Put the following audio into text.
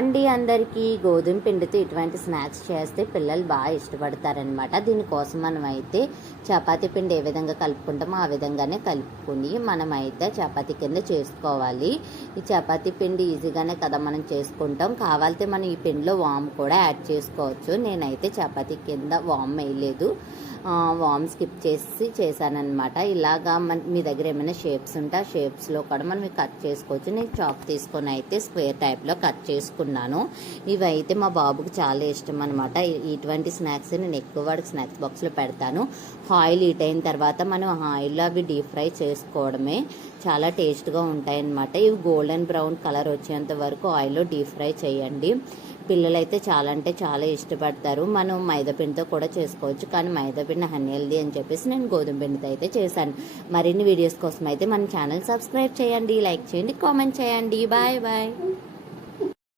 అండి అందరికీ గోధుమ పిండితో ఇటువంటి స్నాక్స్ చేస్తే పిల్లలు బాగా ఇష్టపడతారనమాట. దీనికోసం మనం అయితే చపాతీ పిండి ఏ విధంగా కలుపుకుంటామో ఆ విధంగానే కలుపుకుని మనం అయితే చపాతీ కింద చేసుకోవాలి. ఈ చపాతీ పిండి ఈజీగానే కదా మనం చేసుకుంటాం. కావాలంటే మనం ఈ పిండిలో వామ్ కూడా యాడ్ చేసుకోవచ్చు. నేనైతే చపాతీ కింద వామ్ వేయలేదు, వామ్ స్కిప్ చేసి చేశానమాట. ఇలాగా మీ దగ్గర ఏమైనా షేప్స్ ఉంటే ఆ షేప్స్లో కూడా మనం కట్ చేసుకోవచ్చు. నేను చాక్ తీసుకొని అయితే స్క్వేర్ టైప్లో కట్ చేసుకున్నాను. ఇవి అయితే మా బాబుకి చాలా ఇష్టం అనమాట. ఇటువంటి స్నాక్స్ నేను ఎక్కువ వాడికి స్నాక్స్ బాక్స్లో పెడతాను. ఆయిల్ హీట్ అయిన తర్వాత మనం ఆయిల్లో అవి డీప్ ఫ్రై చేసుకోవడమే. చాలా టేస్ట్గా ఉంటాయన్నమాట. ఇవి గోల్డెన్ బ్రౌన్ కలర్ వచ్చేంత వరకు ఆయిల్లో డీప్ ఫ్రై చేయండి. పిల్లలైతే చాలా అంటే చాలా ఇష్టపడతారు. మనం మైదాపిండితో కూడా చేసుకోవచ్చు, కానీ మైదాపిండి అన్హెల్దీ అని చెప్పేసి నేను గోధుమ పిండితో అయితే చేశాను. మరిన్ని వీడియోస్ కోసం అయితే మన ఛానల్ సబ్స్క్రైబ్ చేయండి, లైక్ చేయండి, కామెంట్ చేయండి. Bye bye.